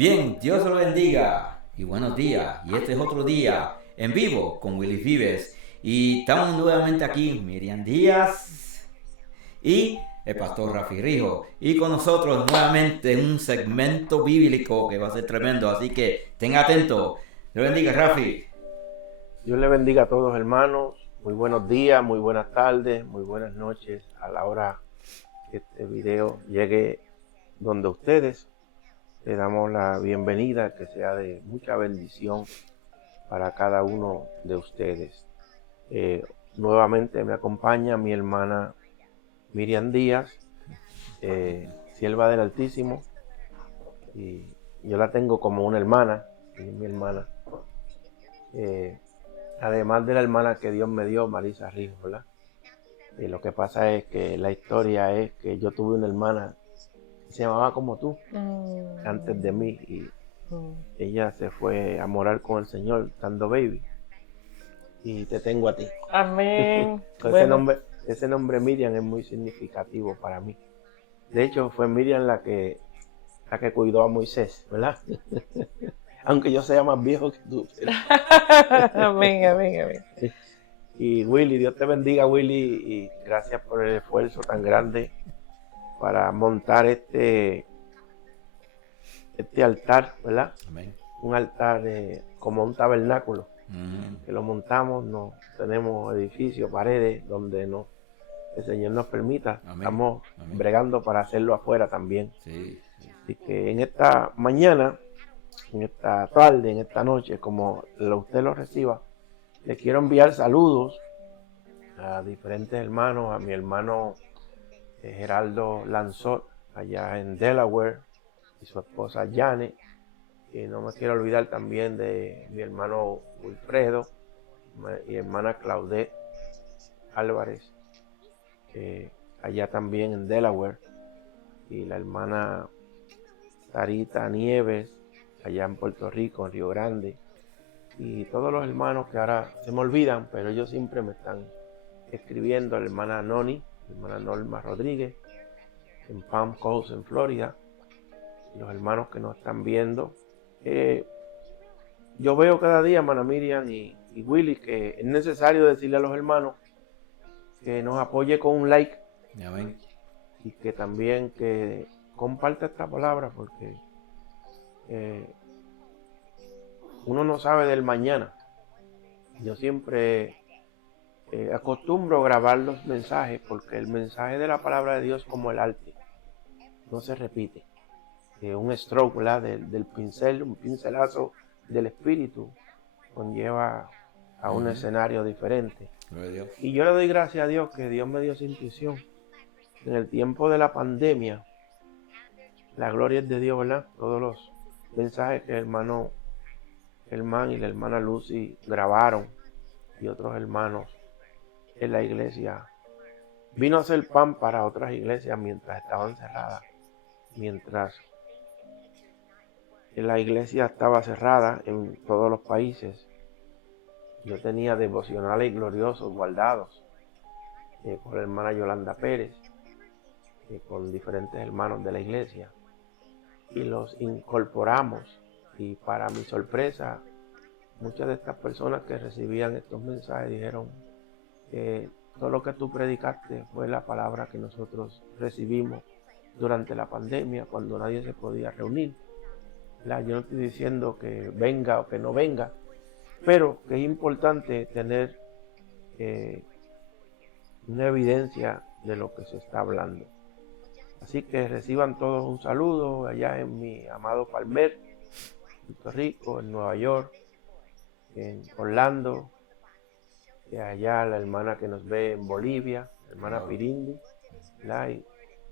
Bien, Dios lo bendiga y buenos días. Y este es otro día en vivo con Willy Vives. Y estamos nuevamente aquí, Miriam Díaz y el pastor Rafi Rijo. Y con nosotros nuevamente un segmento bíblico que va a ser tremendo. Así que tenga atento. Dios bendiga, Rafi. Dios le bendiga a todos, hermanos. Muy buenos días, muy buenas tardes, muy buenas noches a la hora que este video llegue donde ustedes. Le damos la bienvenida, que sea de mucha bendición para cada uno de ustedes. Nuevamente me acompaña mi hermana Miriam Díaz, sierva del Altísimo, y yo la tengo como una hermana, y es mi hermana. Además de la hermana que Dios me dio, Marisa Rijo, ¿verdad? Lo que pasa es que la historia es que yo tuve una hermana que se llamaba como tú, antes de mí, y ella se fue a morar con el Señor, estando baby, y te tengo a ti. Amén. Ese nombre Miriam es muy significativo para mí. De hecho, fue Miriam la que cuidó a Moisés, ¿verdad? Aunque yo sea más viejo que tú. Amén, amén, amén. Y Willy, Dios te bendiga, Willy, y gracias por el esfuerzo tan grande para montar este altar, ¿verdad? Amén. Un altar como un tabernáculo, que lo montamos, no tenemos edificios, paredes, donde no, el Señor nos permita. Amén. Estamos Amén. bregando para hacerlo afuera también. Sí. Así que en esta mañana, en esta tarde, en esta noche, como usted lo reciba, le quiero enviar saludos a diferentes hermanos, a mi hermano Geraldo Lanzot, allá en Delaware, y su esposa Janet. Y no me quiero olvidar también de mi hermano Wilfredo y hermana Claudette Álvarez, allá también en Delaware, y la hermana Sarita Nieves, allá en Puerto Rico, en Río Grande, y todos los hermanos que ahora se me olvidan, pero ellos siempre me están escribiendo, la hermana Noni, la hermana Norma Rodríguez, en Palm Coast, en Florida, los hermanos que nos están viendo. Yo veo cada día, hermana Miriam y Willy, que es necesario decirle a los hermanos que nos apoye con un like. Amén. Y que también que comparte esta palabra, porque uno no sabe del mañana. Yo siempre acostumbro grabar los mensajes, porque el mensaje de la palabra de Dios, como el arte, no se repite. Un stroke, ¿verdad? Del pincel, un pincelazo del espíritu conlleva a un escenario diferente. Y yo le doy gracias a Dios que Dios me dio esa intuición. En el tiempo de la pandemia, la gloria es de Dios, ¿verdad? Todos los mensajes que el hermano Germán y la hermana Lucy grabaron, y otros hermanos en la iglesia, vino a hacer pan para otras iglesias mientras estaban cerradas. Mientras la iglesia estaba cerrada en todos los países, yo tenía devocionales gloriosos guardados por la hermana Yolanda Pérez, con diferentes hermanos de la iglesia, y los incorporamos, y para mi sorpresa, muchas de estas personas que recibían estos mensajes dijeron que todo lo que tú predicaste fue la palabra que nosotros recibimos durante la pandemia, cuando nadie se podía reunir. Yo no estoy diciendo que venga o que no venga, pero que es importante tener una evidencia de lo que se está hablando. Así que reciban todos un saludo allá en mi amado Palmer, Puerto Rico, en Nueva York, en Orlando, y allá la hermana que nos ve en Bolivia, la hermana Pirindi, y la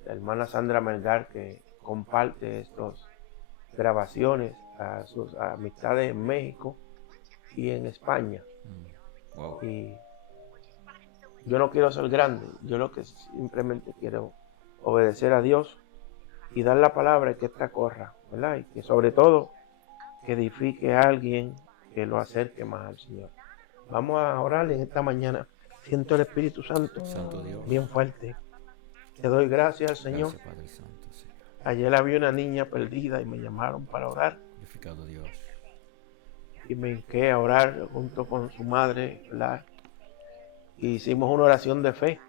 hermana Sandra Melgar, que comparte estas grabaciones a sus amistades en México y en España. Wow. Y yo no quiero ser grande, yo lo que simplemente quiero obedecer a Dios y dar la palabra y que esta corra, ¿verdad? Y que sobre todo que edifique a alguien, que lo acerque más al Señor. Vamos a orar en esta mañana. Siento el Espíritu Santo, Santo Dios. bien fuerte. Te doy gracias al Señor. Gracias, Padre Santo, Señor. Ayer había una niña perdida y me llamaron para orar. Glorificado Dios. Y me hinqué a orar junto con su madre, ¿verdad? Y hicimos una oración de fe.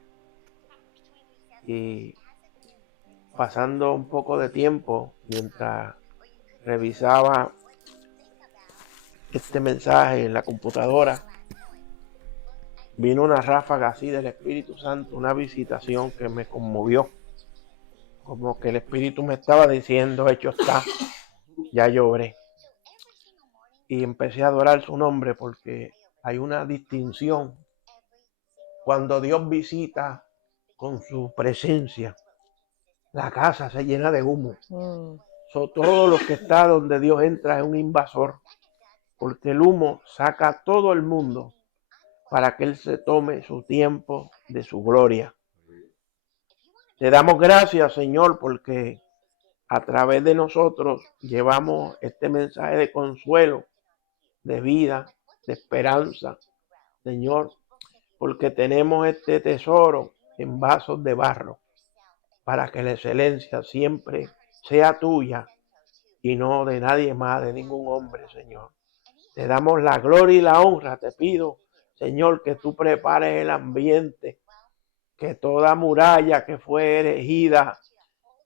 Y pasando un poco de tiempo, mientras revisaba este mensaje en la computadora, vino una ráfaga así del Espíritu Santo, una visitación que me conmovió. Como que el Espíritu me estaba diciendo, hecho está, ya lloré. Y empecé a adorar su nombre porque hay una distinción cuando Dios visita con su presencia. La casa se llena de humo. Todo lo que está donde Dios entra es un invasor, porque el humo saca a todo el mundo para que Él se tome su tiempo de su gloria. Te damos gracias, Señor, porque a través de nosotros llevamos este mensaje de consuelo, de vida, de esperanza, Señor, porque tenemos este tesoro en vasos de barro, para que la excelencia siempre sea tuya y no de nadie más, de ningún hombre, Señor. Te damos la gloria y la honra. Te pido, Señor, que tú prepares el ambiente, que toda muralla que fue erigida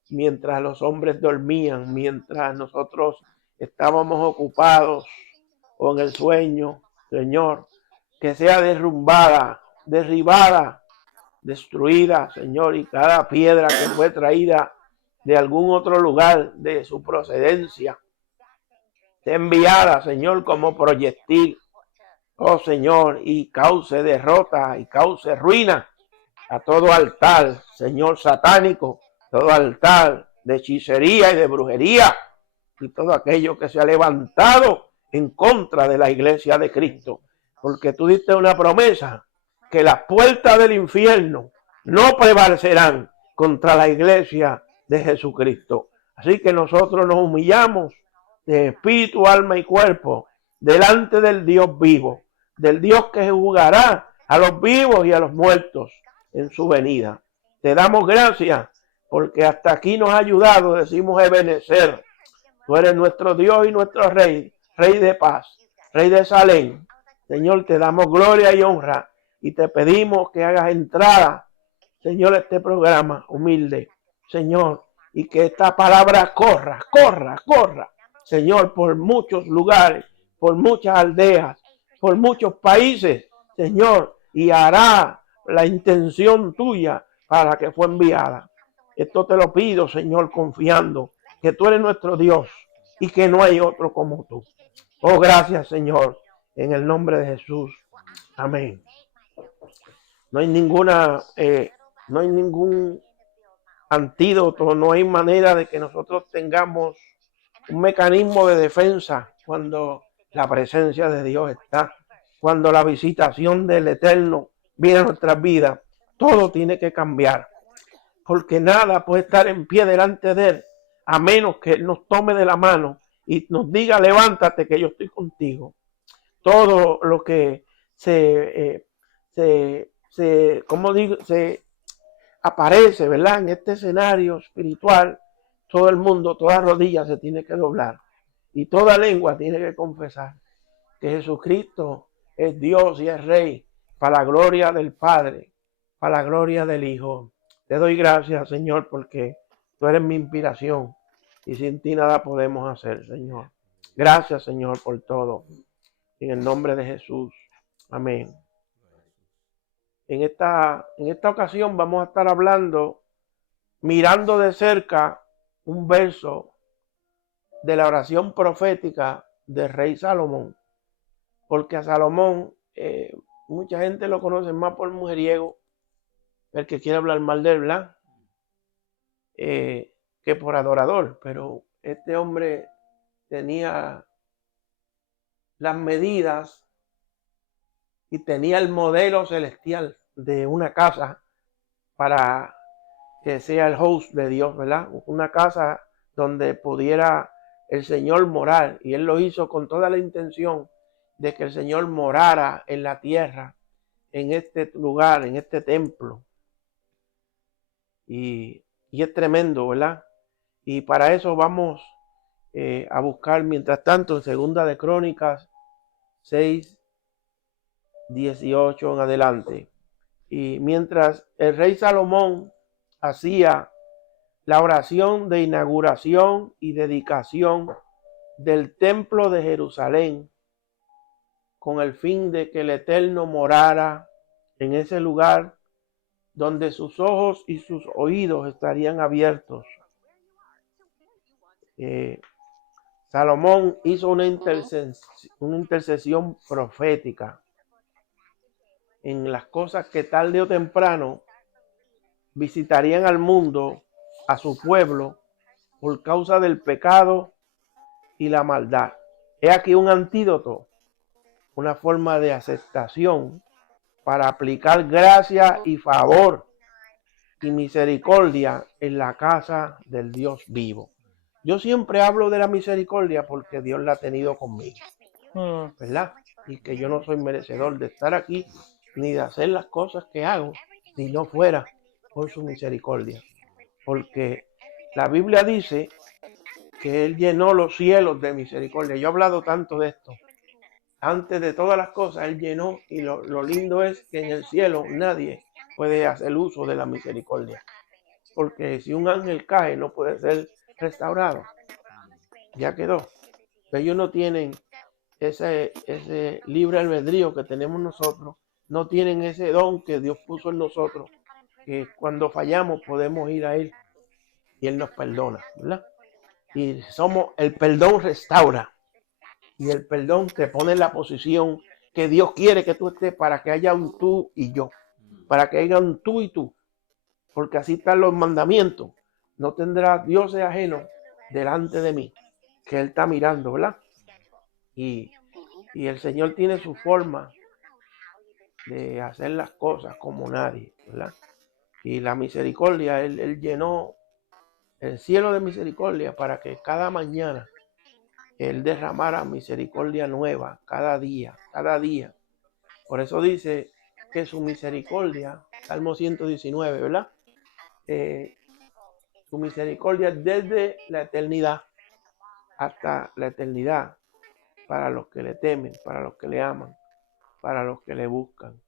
mientras los hombres dormían, mientras nosotros estábamos ocupados o en el sueño, Señor, que sea derrumbada, derribada, destruida, Señor, y cada piedra que fue traída de algún otro lugar de su procedencia, sea enviada, Señor, como proyectil, oh Señor, y cause derrota y cause ruina a todo altar, Señor, satánico, todo altar de hechicería y de brujería y todo aquello que se ha levantado en contra de la iglesia de Cristo, porque tú diste una promesa que las puertas del infierno no prevalecerán contra la iglesia de Jesucristo. Así que nosotros nos humillamos de espíritu, alma y cuerpo delante del Dios vivo, del Dios que juzgará a los vivos y a los muertos en su venida. Te damos gracias porque hasta aquí nos ha ayudado, decimos Ebenezer. Tú eres nuestro Dios y nuestro Rey, Rey de paz, Rey de Salem. Señor, te damos gloria y honra y te pedimos que hagas entrada, Señor, este programa humilde, Señor, y que esta palabra corra, Señor, por muchos lugares, por muchas aldeas, por muchos países, Señor, y hará la intención tuya para que fue enviada. Esto te lo pido, Señor, confiando que tú eres nuestro Dios y que no hay otro como tú. Oh, gracias, Señor, en el nombre de Jesús. Amén. No hay ningún antídoto, no hay manera de que nosotros tengamos un mecanismo de defensa cuando la presencia de Dios está, cuando la visitación del Eterno viene a nuestras vidas. Todo tiene que cambiar, porque nada puede estar en pie delante de Él, a menos que Él nos tome de la mano y nos diga, levántate que yo estoy contigo. Todo lo que se aparece, ¿verdad? En este escenario espiritual, todo el mundo, toda rodilla se tiene que doblar y toda lengua tiene que confesar que Jesucristo es Dios y es Rey, para la gloria del Padre, para la gloria del Hijo. Te doy gracias, Señor, porque tú eres mi inspiración y sin ti nada podemos hacer, Señor. Gracias, Señor, por todo. En el nombre de Jesús. Amén. En esta ocasión vamos a estar hablando, mirando de cerca un verso de la oración profética del rey Salomón. Porque a Salomón, mucha gente lo conoce más por mujeriego, el que quiere hablar mal de él, ¿verdad? Que por adorador. Pero este hombre tenía las medidas y tenía el modelo celestial de una casa para que sea el host de Dios, ¿verdad? Una casa donde pudiera el Señor morar. Y Él lo hizo con toda la intención de que el Señor morara en la tierra, en este lugar, en este templo. Y es tremendo, ¿verdad? Y para eso vamos a buscar, mientras tanto, en Segunda de Crónicas 6, 18 en adelante. Y mientras el rey Salomón hacía la oración de inauguración y dedicación del templo de Jerusalén, con el fin de que el Eterno morara en ese lugar donde sus ojos y sus oídos estarían abiertos. Salomón hizo una intercesión profética en las cosas que tarde o temprano visitarían al mundo, a su pueblo, por causa del pecado y la maldad. He aquí un antídoto, una forma de aceptación para aplicar gracia y favor y misericordia en la casa del Dios vivo. Yo siempre hablo de la misericordia porque Dios la ha tenido conmigo, ¿verdad? Y que yo no soy merecedor de estar aquí ni de hacer las cosas que hago si no fuera por su misericordia. Porque la Biblia dice que Él llenó los cielos de misericordia. Yo he hablado tanto de esto. Antes de todas las cosas, Él llenó, y lo lindo es que en el cielo nadie puede hacer uso de la misericordia. Porque si un ángel cae, no puede ser restaurado. Ya quedó. Ellos no tienen ese libre albedrío que tenemos nosotros. No tienen ese don que Dios puso en nosotros, que cuando fallamos podemos ir a Él y Él nos perdona, ¿verdad? Y el perdón restaura. Y el perdón te pone en la posición que Dios quiere que tú estés, para que haya un tú y yo. Para que haya un tú y tú. Porque así están los mandamientos. No tendrás dioses ajenos delante de mí. Que Él está mirando, ¿verdad? Y el Señor tiene su forma de hacer las cosas como nadie, ¿verdad? Y la misericordia, Él llenó el cielo de misericordia para que cada mañana Él derramara misericordia nueva cada día, cada día. Por eso dice que su misericordia, Salmo 119, ¿verdad? Su misericordia desde la eternidad hasta la eternidad, para los que le temen, para los que le aman, para los que le buscan.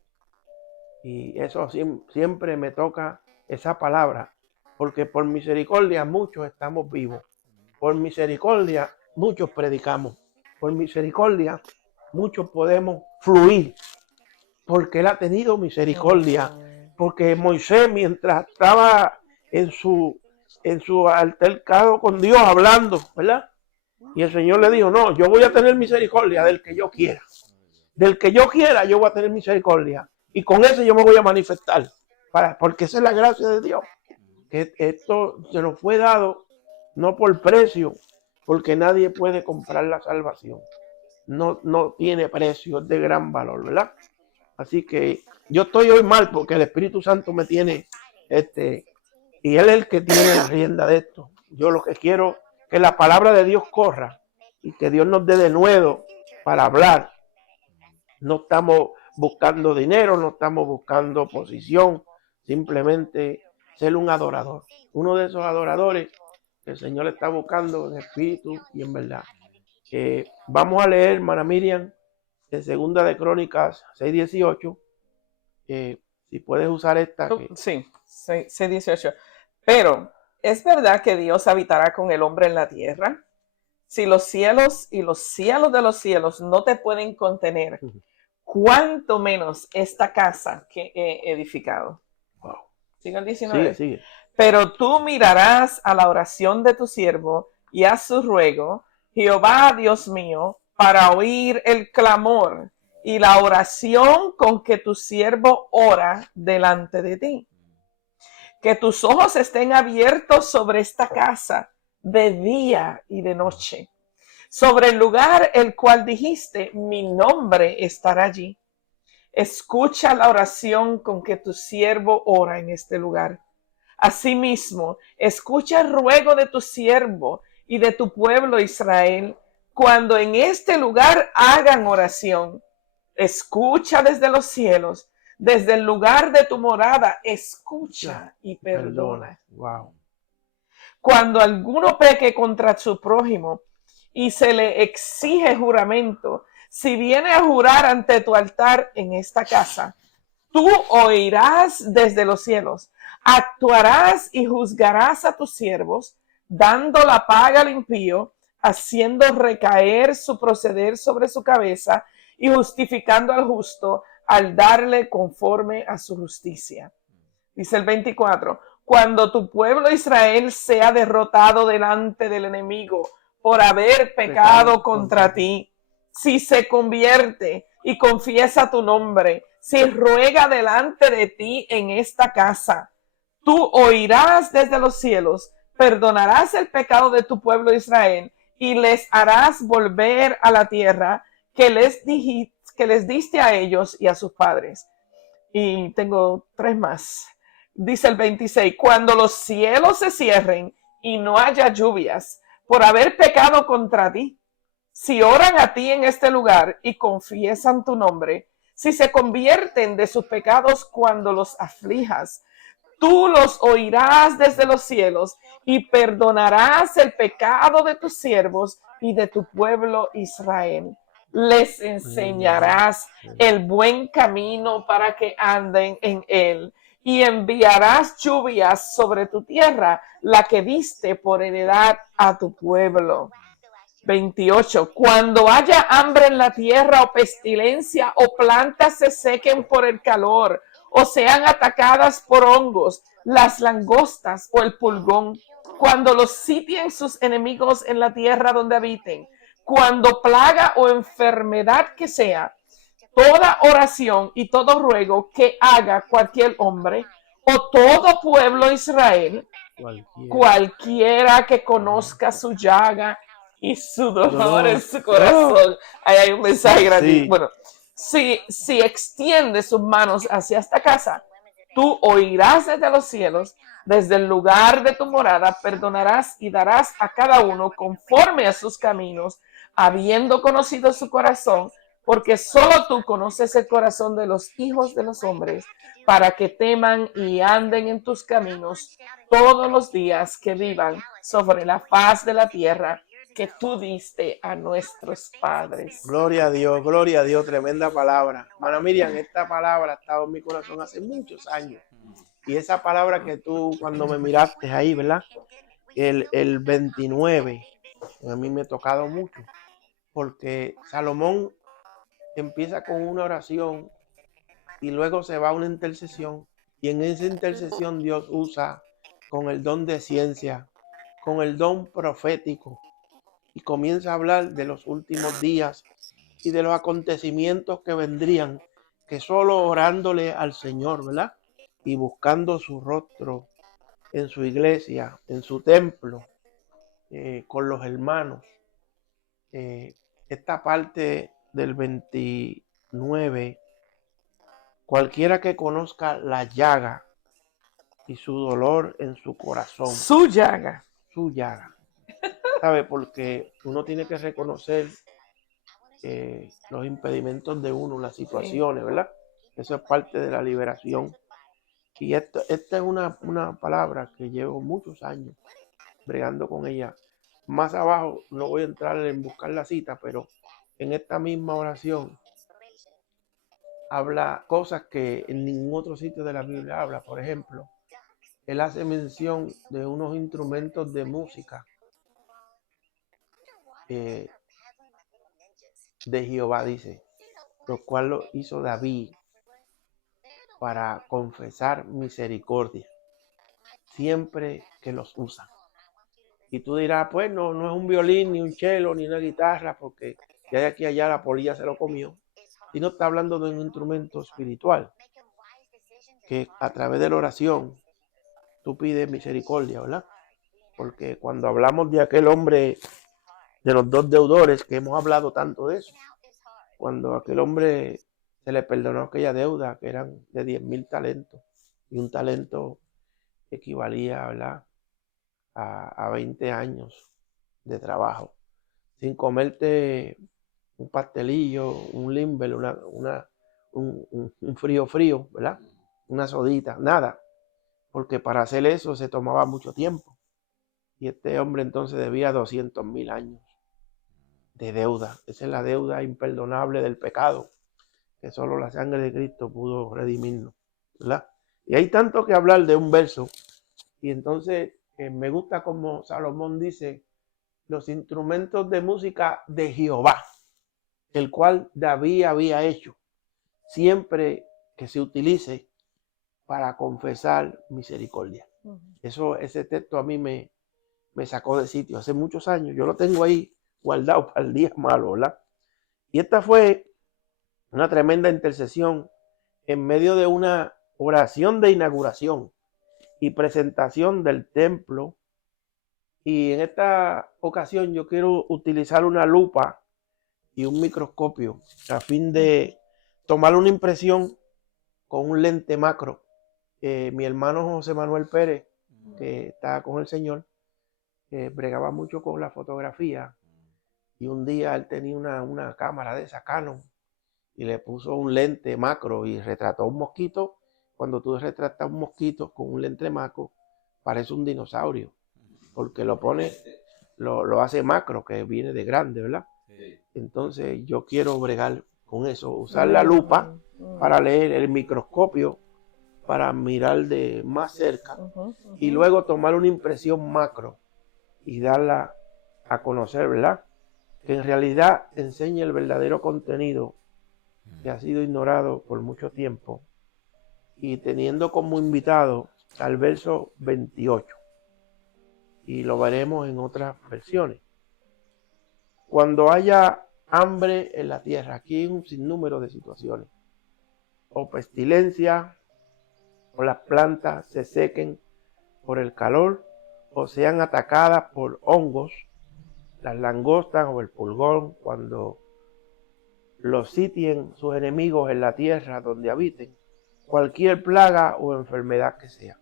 Y eso siempre me toca esa palabra, porque por misericordia muchos estamos vivos. Por misericordia muchos predicamos. Por misericordia muchos podemos fluir, porque Él ha tenido misericordia. Porque Moisés, mientras estaba en su altercado con Dios hablando, ¿verdad? Y el Señor le dijo, no, yo voy a tener misericordia del que yo quiera. Del que yo quiera, yo voy a tener misericordia. Y con ese yo me voy a manifestar. Porque esa es la gracia de Dios. Que esto se nos fue dado no por precio, porque nadie puede comprar la salvación. No tiene precio, es de gran valor, ¿verdad? Así que yo estoy hoy mal porque el Espíritu Santo me tiene, y Él es el que tiene la rienda de esto. Yo lo que quiero es que la palabra de Dios corra y que Dios nos dé de nuevo para hablar. No estamos buscando dinero, no estamos buscando posición, simplemente ser un adorador. Uno de esos adoradores que el Señor está buscando en espíritu y en verdad. Vamos a leer, hermana Miriam, en Segunda de Crónicas 6:18. Si puedes usar esta. Sí, 6:18. Pero, ¿es verdad que Dios habitará con el hombre en la tierra? Si los cielos y los cielos de los cielos no te pueden contener, ¿cuánto menos esta casa que he edificado? Wow. Sigue el 19. Sigue. Pero tú mirarás a la oración de tu siervo y a su ruego, Jehová, Dios mío, para oír el clamor y la oración con que tu siervo ora delante de ti. Que tus ojos estén abiertos sobre esta casa de día y de noche, sobre el lugar el cual dijiste, mi nombre estará allí. Escucha la oración con que tu siervo ora en este lugar. Asimismo, escucha el ruego de tu siervo y de tu pueblo Israel, cuando en este lugar hagan oración. Escucha desde los cielos, desde el lugar de tu morada, escucha y perdona. Wow. Cuando alguno peque contra su prójimo y se le exige juramento, si viene a jurar ante tu altar en esta casa, tú oirás desde los cielos, actuarás y juzgarás a tus siervos, dando la paga al impío, haciendo recaer su proceder sobre su cabeza y justificando al justo al darle conforme a su justicia. Dice el 24, cuando tu pueblo Israel sea derrotado delante del enemigo por haber pecado contra ti, si se convierte y confiesa tu nombre, si ruega delante de ti en esta casa, tú oirás desde los cielos, perdonarás el pecado de tu pueblo Israel y les harás volver a la tierra que les diste a ellos y a sus padres. Y tengo 3 más. Dice el 26, cuando los cielos se cierren y no haya lluvias por haber pecado contra ti, si oran a ti en este lugar y confiesan tu nombre, si se convierten de sus pecados cuando los aflijas, tú los oirás desde los cielos y perdonarás el pecado de tus siervos y de tu pueblo Israel. Les enseñarás el buen camino para que anden en él y enviarás lluvias sobre tu tierra, la que diste por heredad a tu pueblo. 28. Cuando haya hambre en la tierra o pestilencia o plantas se sequen por el calor o sean atacadas por hongos, las langostas o el pulgón, cuando los sitien sus enemigos en la tierra donde habiten, cuando plaga o enfermedad que sea, toda oración y todo ruego que haga cualquier hombre o todo pueblo Israel, cualquiera que conozca su llaga y su dolor en su corazón. Ahí hay un mensaje grande. Sí. Bueno, si extiende sus manos hacia esta casa, tú oirás desde los cielos, desde el lugar de tu morada, perdonarás y darás a cada uno conforme a sus caminos, habiendo conocido su corazón, porque solo tú conoces el corazón de los hijos de los hombres, para que teman y anden en tus caminos todos los días que vivan sobre la faz de la tierra que tú diste a nuestros padres. Gloria a Dios, tremenda palabra. Hermana Miriam, esta palabra ha estado en mi corazón hace muchos años. Y esa palabra que tú cuando me miraste ahí, ¿verdad? El 29, a mí me ha tocado mucho. Porque Salomón empieza con una oración y luego se va a una intercesión. Y en esa intercesión Dios usa con el don de ciencia, con el don profético. Y comienza a hablar de los últimos días y de los acontecimientos que vendrían, que solo orándole al Señor, ¿verdad? Y buscando su rostro en su iglesia, en su templo, con los hermanos. Esta parte del 29, cualquiera que conozca la llaga y su dolor en su corazón. Su llaga. Su llaga. ¿Sabe? Porque uno tiene que reconocer los impedimentos de uno, las situaciones, ¿verdad? Eso es parte de la liberación. Y esta es una palabra que llevo muchos años bregando con ella. Más abajo, no voy a entrar en buscar la cita, pero en esta misma oración habla cosas que en ningún otro sitio de la Biblia habla. Por ejemplo, él hace mención de unos instrumentos de música de Jehová, dice, lo cual lo hizo David para confesar misericordia siempre que los usa. Y tú dirás, pues no es un violín, ni un cello, ni una guitarra, porque ya de aquí a allá la polilla se lo comió. Y no está hablando de un instrumento espiritual, que a través de la oración tú pides misericordia, ¿verdad? Porque cuando hablamos de aquel hombre, de los 2 deudores, que hemos hablado tanto de eso, cuando aquel hombre se le perdonó aquella deuda, que eran de 10,000 talentos, y un talento equivalía, ¿verdad?, a 20 años de trabajo, sin comerte un pastelillo, un limber, un frío, ¿verdad?, una sodita, nada, porque para hacer eso se tomaba mucho tiempo. Y este hombre entonces debía 200,000 años de deuda. Esa es la deuda imperdonable del pecado, que solo la sangre de Cristo pudo redimirnos, ¿verdad? Y hay tanto que hablar de un verso. Y entonces me gusta como Salomón dice, los instrumentos de música de Jehová, el cual David había hecho, siempre que se utilice para confesar misericordia. Ese texto a mí me sacó de sitio hace muchos años. Yo lo tengo ahí guardado para el día malo, ¿verdad? Y esta fue una tremenda intercesión en medio de una oración de inauguración y presentación del templo. Y en esta ocasión yo quiero utilizar una lupa y un microscopio a fin de tomar una impresión con un lente macro. Mi hermano José Manuel Pérez, que está con el Señor, bregaba mucho con la fotografía, y un día él tenía una cámara de esa Canon y le puso un lente macro y retrató un mosquito. Cuando tú retratas un mosquito con un lente macro, parece un dinosaurio, porque lo hace macro, que viene de grande, ¿verdad? Sí. Entonces yo quiero bregar con eso, usar la lupa para leer, el microscopio para mirar de más cerca, y luego tomar una impresión macro y darla a conocer, ¿verdad? Que en realidad enseña el verdadero contenido que ha sido ignorado por mucho tiempo, y teniendo como invitado al verso 28, y lo veremos en otras versiones. Cuando haya hambre en la tierra, aquí hay un sinnúmero de situaciones, o pestilencia, o las plantas se sequen por el calor, o sean atacadas por hongos, las langostas o el pulgón, cuando los sitien sus enemigos en la tierra donde habiten, cualquier plaga o enfermedad que sea.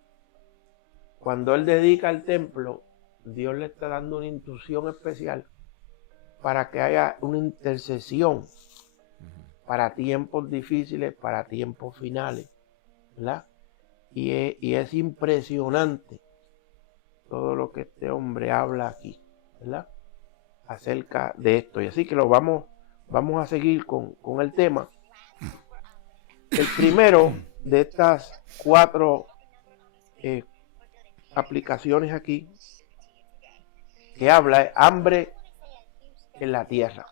Cuando él dedica el templo, Dios le está dando una instrucción especial para que haya una intercesión para tiempos difíciles, para tiempos finales, ¿verdad? Y es impresionante todo lo que este hombre habla aquí, ¿verdad? Acerca de esto. Y así que lo vamos a seguir con el tema. El primero de estas 4 aplicaciones aquí que habla es hambre en la tierra.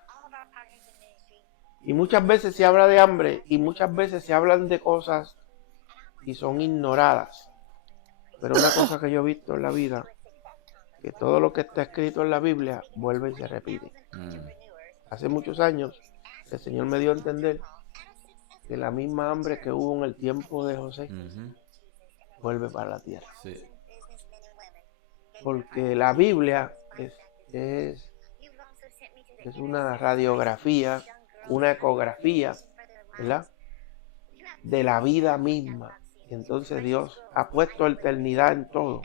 Y muchas veces se habla de hambre y muchas veces se hablan de cosas y son ignoradas. Pero una cosa que yo he visto en la vida, que todo lo que está escrito en la Biblia vuelve y se repite. Hace muchos años el Señor me dio a entender que la misma hambre que hubo en el tiempo de José vuelve para la tierra. Sí. Porque la Biblia es una radiografía, una ecografía, ¿verdad?, de la vida misma. Y entonces Dios ha puesto eternidad en todo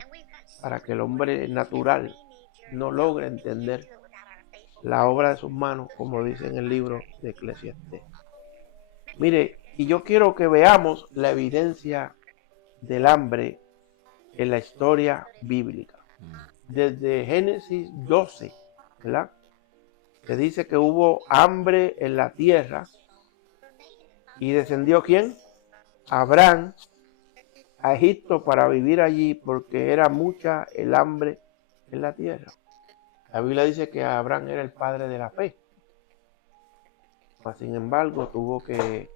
para que el hombre natural no logre entender la obra de sus manos, como dice en el libro de Eclesiastés. Mire, y yo quiero que veamos la evidencia del hambre en la historia bíblica. Desde Génesis 12, ¿verdad?, que dice que hubo hambre en la tierra y descendió ¿quién? Abraham a Egipto para vivir allí, porque era mucha el hambre en la tierra. La Biblia dice que Abraham era el padre de la fe. Sin embargo, tuvo que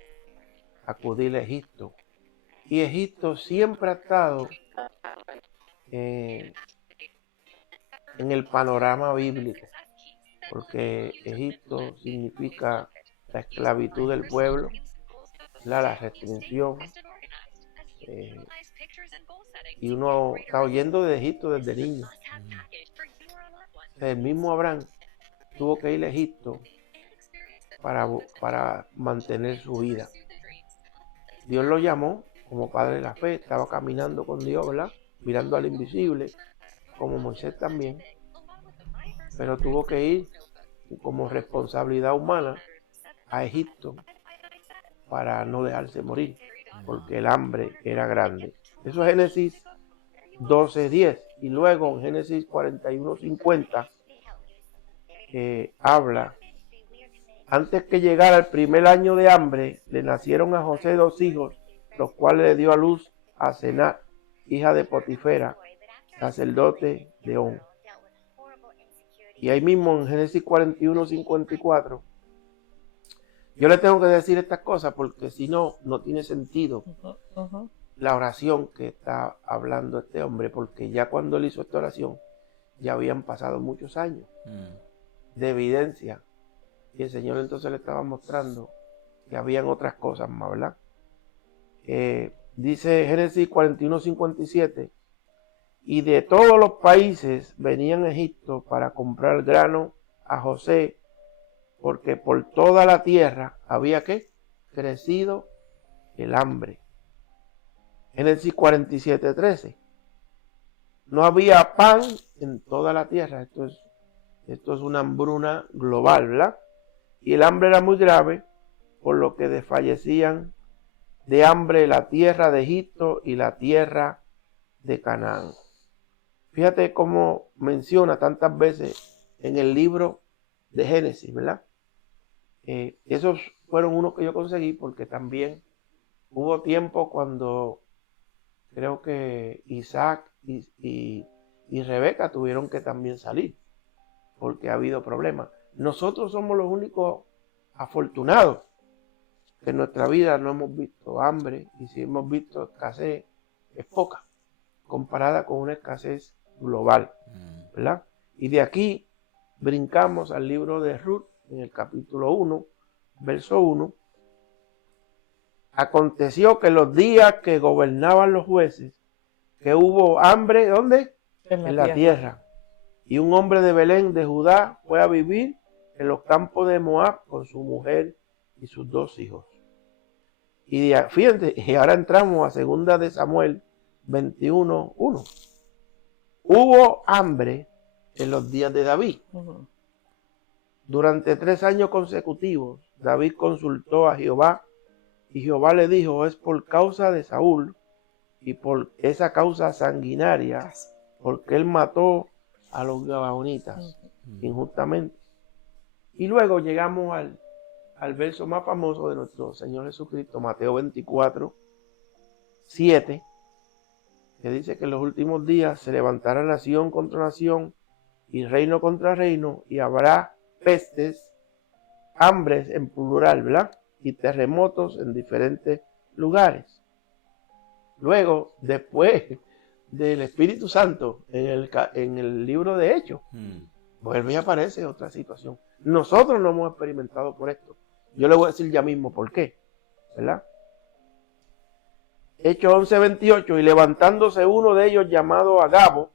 acudir a Egipto. Y Egipto siempre ha estado en el panorama bíblico, porque Egipto significa la esclavitud del pueblo, la restricción. Y uno está oyendo de Egipto desde niño. El mismo Abraham tuvo que ir a Egipto para mantener su vida. Dios lo llamó como padre de la fe, estaba caminando con Dios, ¿verdad?, mirando al invisible, como Moisés también, pero tuvo que ir como responsabilidad humana a Egipto para no dejarse morir, porque el hambre era grande. Eso es Génesis 12:10. Y luego en Génesis 41:50 habla: antes que llegara el primer año de hambre, le nacieron a José 2 hijos, los cuales le dio a luz a Senat, hija de Potifera, sacerdote de On. Y ahí mismo en Génesis 41:54, yo le tengo que decir estas cosas porque si no, no tiene sentido la oración que está hablando este hombre, porque ya cuando él hizo esta oración, ya habían pasado muchos años de evidencia. Y el Señor entonces le estaba mostrando que habían otras cosas más, ¿verdad? Dice Génesis 41:57, y de todos los países venían a Egipto para comprar grano a José, porque por toda la tierra había crecido el hambre. Génesis 47:13, no había pan en toda la tierra. Esto es una hambruna global, ¿verdad? Y el hambre era muy grave, por lo que desfallecían de hambre la tierra de Egipto y la tierra de Canaán. Fíjate cómo menciona tantas veces en el libro de Génesis, ¿verdad? Esos fueron unos que yo conseguí porque también hubo tiempo cuando creo que Isaac y Rebeca tuvieron que también salir porque ha habido problemas. Nosotros somos los únicos afortunados que en nuestra vida no hemos visto hambre, y si hemos visto escasez, es poca, comparada con una escasez global, ¿verdad? Y de aquí brincamos al libro de Ruth, en el capítulo 1, verso 1. Aconteció que los días que gobernaban los jueces, que hubo hambre, ¿dónde? En la tierra. Y un hombre de Belén de Judá fue a vivir en los campos de Moab con su mujer y sus 2 hijos. Y fíjense, y ahora entramos a 2 de Samuel 21:1. Hubo hambre en los días de David. Durante 3 años consecutivos, David consultó a Jehová, y Jehová le dijo: es por causa de Saúl y por esa causa sanguinaria, porque él mató a los gabaonitas injustamente. Y luego llegamos al verso más famoso de nuestro Señor Jesucristo, Mateo 24:7, que dice que en los últimos días se levantará nación contra nación y reino contra reino, y habrá pestes, hambres en plural, ¿verdad? Y terremotos en diferentes lugares. Luego, después del Espíritu Santo, en el libro de Hechos, vuelve y aparece otra situación. Nosotros no hemos experimentado por esto. Yo le voy a decir ya mismo por qué, ¿verdad? Hechos 11:28, y levantándose uno de ellos llamado Agabo,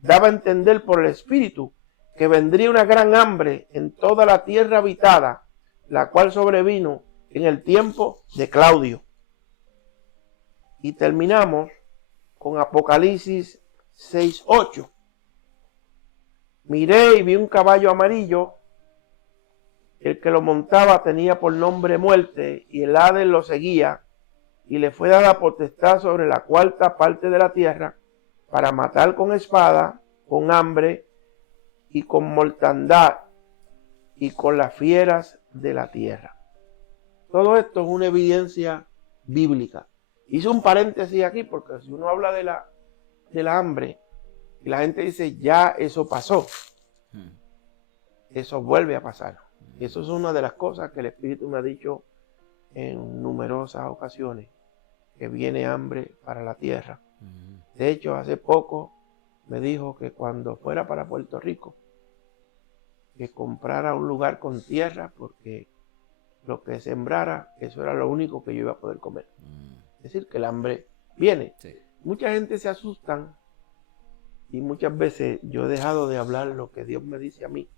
daba a entender por el Espíritu que vendría una gran hambre en toda la tierra habitada, la cual sobrevino en el tiempo de Claudio. Y terminamos con Apocalipsis 6:8. Miré y vi un caballo amarillo. El que lo montaba tenía por nombre Muerte, y el Hades lo seguía, y le fue dada potestad sobre la 4ª parte de la tierra, para matar con espada, con hambre y con mortandad, y con las fieras de la tierra. Todo esto es una evidencia bíblica. Hice un paréntesis aquí porque si uno habla de la hambre y la gente dice ya eso pasó, eso vuelve a pasar. Y eso es una de las cosas que el Espíritu me ha dicho en numerosas ocasiones, que viene hambre para la tierra. De hecho, hace poco me dijo que cuando fuera para Puerto Rico, que comprara un lugar con tierra, porque lo que sembrara, eso era lo único que yo iba a poder comer. Es decir, que el hambre viene. Sí. Mucha gente se asustan y muchas veces yo he dejado de hablar lo que Dios me dice a mí,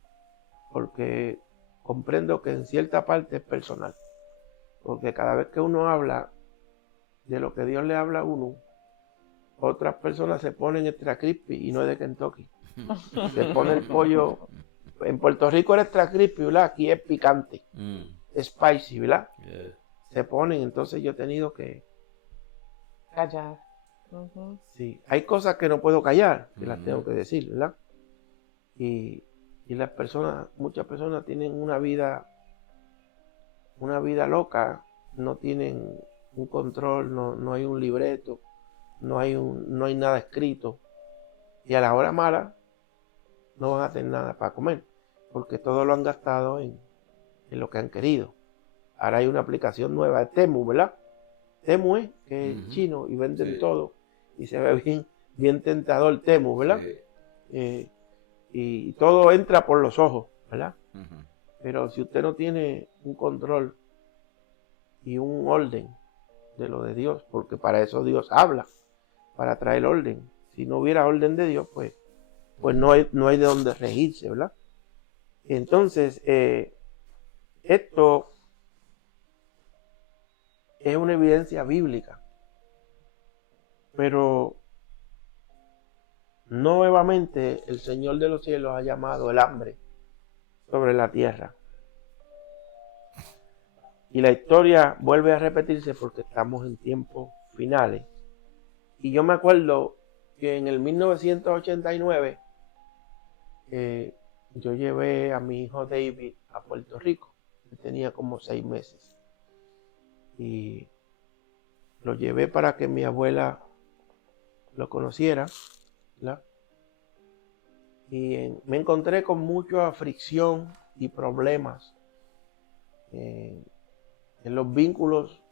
porque comprendo que en cierta parte es personal. Porque cada vez que uno habla de lo que Dios le habla a uno, otras personas se ponen extra crispy, y no es de Kentucky. Se pone el pollo. En Puerto Rico era extra crispy, ¿verdad? Aquí es picante. Spicy, ¿verdad? Yeah. Se ponen, entonces yo he tenido que callar. Ujú. Sí, hay cosas que no puedo callar, que las tengo que decir, ¿verdad? Y las personas, muchas personas tienen una vida loca, no tienen un control, no hay un libreto, no hay nada escrito. Y a la hora mala no van a tener nada para comer, porque todo lo han gastado en lo que han querido. Ahora hay una aplicación nueva de Temu, ¿verdad? Temu es que es chino y venden todo y se ve bien tentador Temu, ¿verdad? Sí. Y todo entra por los ojos, ¿verdad? Ujú. Pero si usted no tiene un control y un orden de lo de Dios, porque para eso Dios habla, para traer orden. Si no hubiera orden de Dios, pues no hay de dónde regirse, ¿verdad? Entonces, esto es una evidencia bíblica, pero nuevamente el Señor de los cielos ha llamado el hambre sobre la tierra. Y la historia vuelve a repetirse porque estamos en tiempos finales. Y yo me acuerdo que en el 1989 yo llevé a mi hijo David a Puerto Rico. Él tenía como 6 meses. Y lo llevé para que mi abuela lo conociera, ¿verdad? Y me encontré con mucha fricción y problemas en los vínculos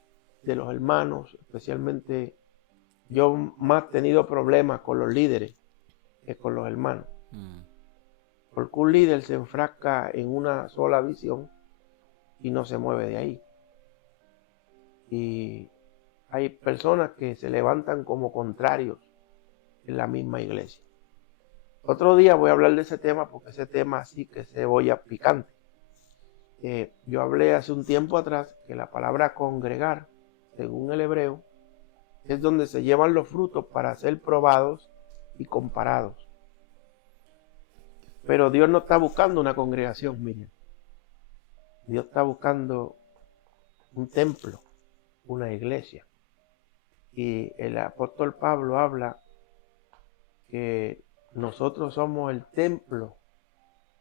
de los hermanos, especialmente yo más he tenido problemas con los líderes que con los hermanos. Porque un líder se enfrasca en una sola visión y no se mueve de ahí. Y hay personas que se levantan como contrarios en la misma iglesia. Otro día voy a hablar de ese tema porque ese tema sí que es cebolla picante. Yo hablé hace un tiempo atrás que la palabra congregar, según el hebreo, es donde se llevan los frutos para ser probados y comparados. Pero Dios no está buscando una congregación, Miriam. Dios está buscando un templo, una iglesia. Y el apóstol Pablo habla que nosotros somos el templo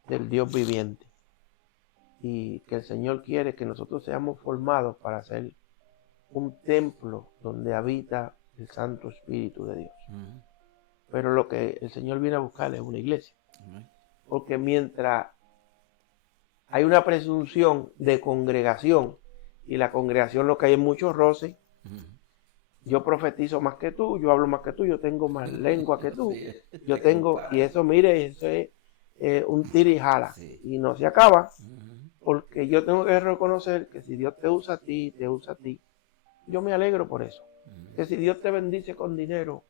del Dios viviente. Y que el Señor quiere que nosotros seamos formados para ser un templo donde habita el Santo Espíritu de Dios. Pero lo que el Señor viene a buscar es una iglesia. Porque mientras hay una presunción de congregación, y la congregación lo que hay es muchos roces, yo profetizo más que tú, yo hablo más que tú, yo tengo más lengua que tú, yo tengo, y eso, mire, eso es un tira y jala, y no se acaba, porque yo tengo que reconocer que si Dios te usa a ti, yo me alegro por eso. Que si Dios te bendice con dinero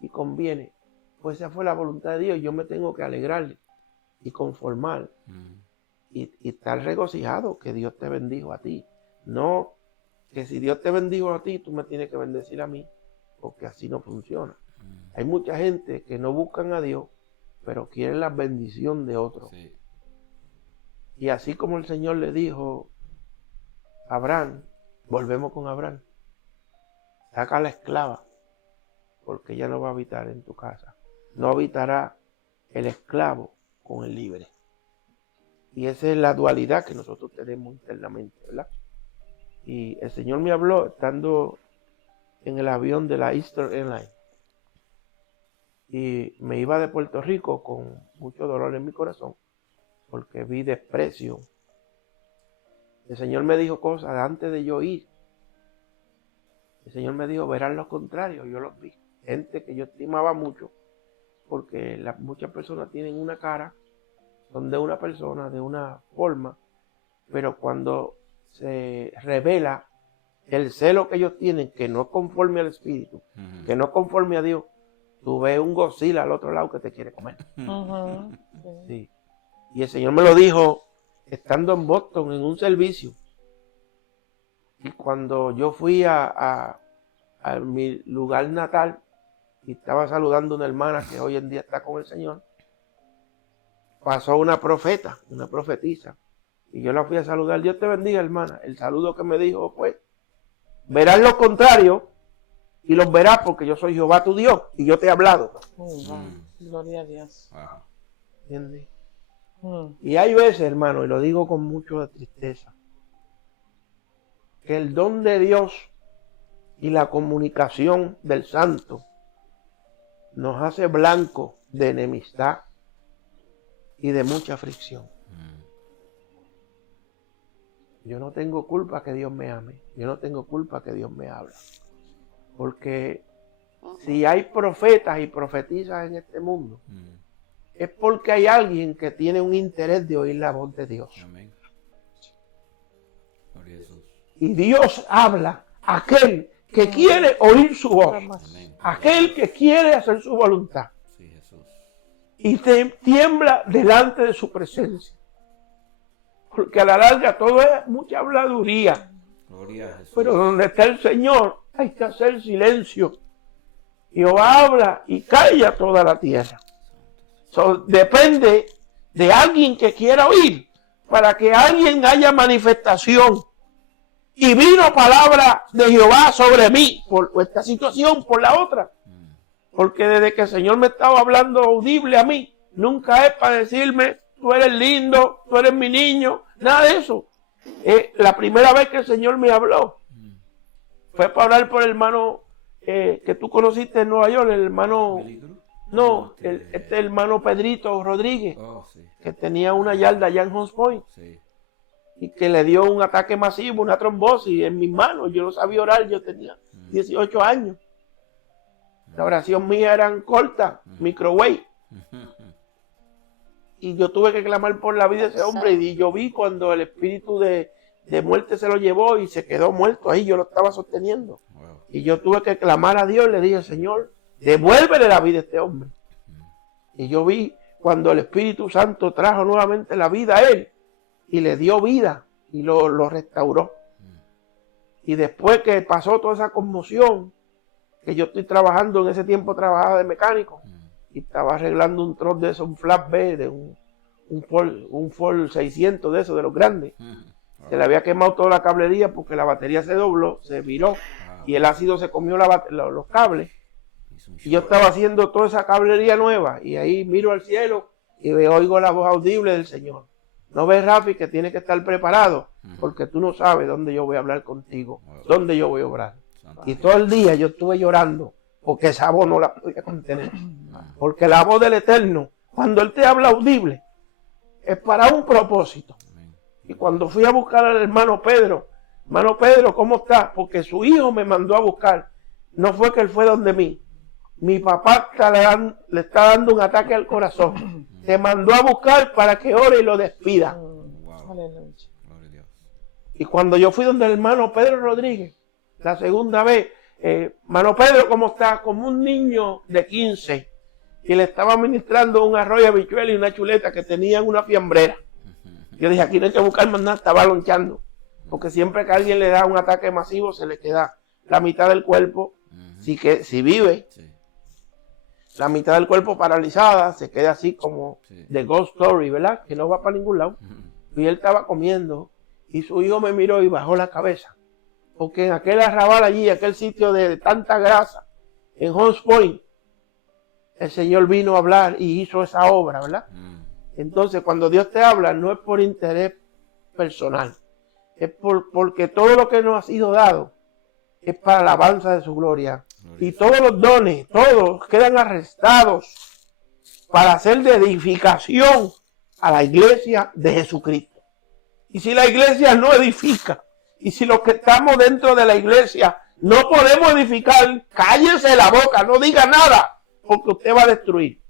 y con bienes, pues esa fue la voluntad de Dios, yo me tengo que alegrar y conformar y estar regocijado que Dios te bendijo a ti. No que si Dios te bendijo a ti, tú me tienes que bendecir a mí, porque así no funciona. Hay mucha gente que no buscan a Dios, pero quieren la bendición de otros. Sí. Y así como el Señor le dijo a Abraham, volvemos con Abraham, saca a la esclava, porque ella no va a habitar en tu casa. No habitará el esclavo con el libre. Y esa es la dualidad que nosotros tenemos internamente, ¿verdad? Y el Señor me habló estando en el avión de la Eastern Airlines. Y me iba de Puerto Rico con mucho dolor en mi corazón, porque vi desprecio. El Señor me dijo cosas antes de yo ir. El Señor me dijo, verán lo contrario, yo los vi. Gente que yo estimaba mucho, porque muchas personas tienen una cara, son de una persona, de una forma, pero cuando se revela el celo que ellos tienen, que no es conforme al Espíritu, que no es conforme a Dios, tú ves un Godzilla al otro lado que te quiere comer. Sí. Y el Señor me lo dijo estando en Boston en un servicio. Y cuando yo fui a mi lugar natal y estaba saludando a una hermana que hoy en día está con el Señor, pasó una profeta, una profetisa. Y yo la fui a saludar. Dios te bendiga, hermana. El saludo que me dijo, pues, verás lo contrario, y los verás porque yo soy Jehová tu Dios y yo te he hablado. Wow. Gloria a Dios. Wow. ¿Entiendes? Mm. Y hay veces, hermano, y lo digo con mucha tristeza, que el don de Dios y la comunicación del santo nos hace blanco de enemistad y de mucha fricción. Yo no tengo culpa que Dios me ame. Yo no tengo culpa que Dios me hable. Porque si hay profetas y profetizas en este mundo, es porque hay alguien que tiene un interés de oír la voz de Dios. Amén. Gloria a Jesús. Y Dios habla a aquel que quiere oír su voz. Amén. Aquel que quiere hacer su voluntad. Sí, Jesús. Y tiembla delante de su presencia. Porque a la larga todo es mucha habladuría. Gloria a Jesús. Pero donde está el Señor hay que hacer silencio. Jehová habla y calla toda la tierra. Depende de alguien que quiera oír para que alguien haya manifestación. Y vino palabra de Jehová sobre mí por esta situación, por la otra. Porque desde que el Señor me estaba hablando audible a mí, nunca es para decirme, tú eres lindo, tú eres mi niño, nada de eso. La primera vez que el Señor me habló fue para hablar por el hermano que tú conociste en Nueva York, el hermano, no, este hermano Pedrito Rodríguez, que tenía una yarda allá en Hunts Point, y que le dio un ataque masivo, una trombosis en mis manos. Yo no sabía orar, yo tenía 18 años. La oración mía eran cortas, microwave. Y yo tuve que clamar por la vida de ese hombre. Y yo vi cuando el espíritu de muerte se lo llevó y se quedó muerto ahí. Yo lo estaba sosteniendo. Y yo tuve que clamar a Dios. Le dije, Señor, devuélvele la vida a este hombre. Y yo vi cuando el Espíritu Santo trajo nuevamente la vida a él. Y le dio vida. Y lo restauró. Y después que pasó toda esa conmoción, que yo estoy trabajando, en ese tiempo trabajaba de mecánico. Y estaba arreglando un truck de esos, un flatbed, de un Ford 600 de esos, de los grandes. Se le había quemado toda la cablería porque la batería se dobló, se viró y el ácido se comió los cables. Y yo estaba haciendo toda esa cablería nueva y ahí miro al cielo y oigo la voz audible del Señor. No ves, Rafi, que tienes que estar preparado porque tú no sabes dónde yo voy a hablar contigo, dónde yo voy a obrar. Y todo el día yo estuve llorando porque esa voz no la podía contener. Porque la voz del Eterno, cuando Él te habla audible, es para un propósito. Y cuando fui a buscar al hermano Pedro, ¿cómo está? Porque su hijo me mandó a buscar. No fue que él fue donde mí. Mi papá le está dando un ataque al corazón. Te mandó a buscar para que ore y lo despida. Y cuando yo fui donde el hermano Pedro Rodríguez, la segunda vez, hermano Pedro, ¿cómo está? Como un niño de 15. Y le estaba ministrando un arroz y habichuela y una chuleta que tenía en una fiambrera. Yo dije, aquí no hay que buscar más nada, estaba lonchando. Porque siempre que a alguien le da un ataque masivo, se le queda la mitad del cuerpo, si vive, la mitad del cuerpo paralizada, se queda así como de Ghost Story, ¿verdad? Que no va para ningún lado. Y él estaba comiendo y su hijo me miró y bajó la cabeza. Porque en aquel arrabal allí, aquel sitio de tanta grasa, en Hunts Point, el Señor vino a hablar y hizo esa obra, ¿verdad? Entonces, cuando Dios te habla, no es por interés personal. Es porque todo lo que nos ha sido dado es para la alabanza de su gloria. Y todos los dones, todos quedan arrestados para hacer de edificación a la iglesia de Jesucristo. Y si la iglesia no edifica, y si los que estamos dentro de la iglesia no podemos edificar, cállese la boca, no diga nada, porque usted va a destruir.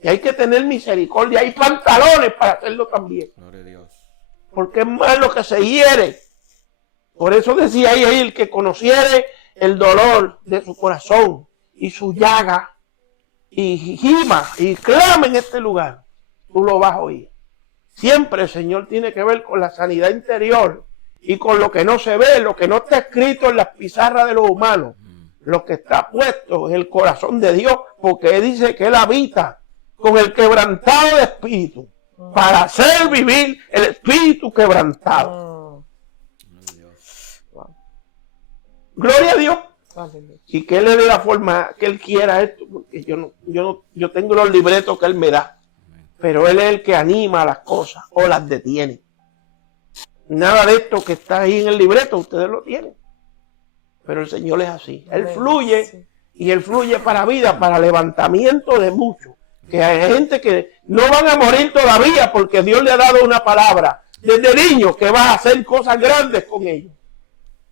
Y hay que tener misericordia, hay pantalones para hacerlo también. Gloria a Dios. Porque es malo que se hiere. Por eso decía ahí, el que conociere el dolor de su corazón y su llaga, y gima y clama en este lugar, tú lo vas a oír. Siempre el Señor tiene que ver con la sanidad interior y con lo que no se ve, lo que no está escrito en las pizarras de los humanos, lo que está puesto en el corazón de Dios, porque Él dice que Él habita con el quebrantado de espíritu, para hacer vivir el espíritu quebrantado. Gloria a Dios. Aleluya. Y que Él le dé la forma que Él quiera esto, porque yo tengo los libretos que Él me da, pero Él es el que anima las cosas o las detiene. Nada de esto que está ahí en el libreto, ustedes lo tienen. Pero el Señor es así. Él fluye, Sí. y Él fluye para vida, para levantamiento de muchos. Que hay gente que no van a morir todavía porque Dios le ha dado una palabra desde niño que va a hacer cosas grandes con ellos.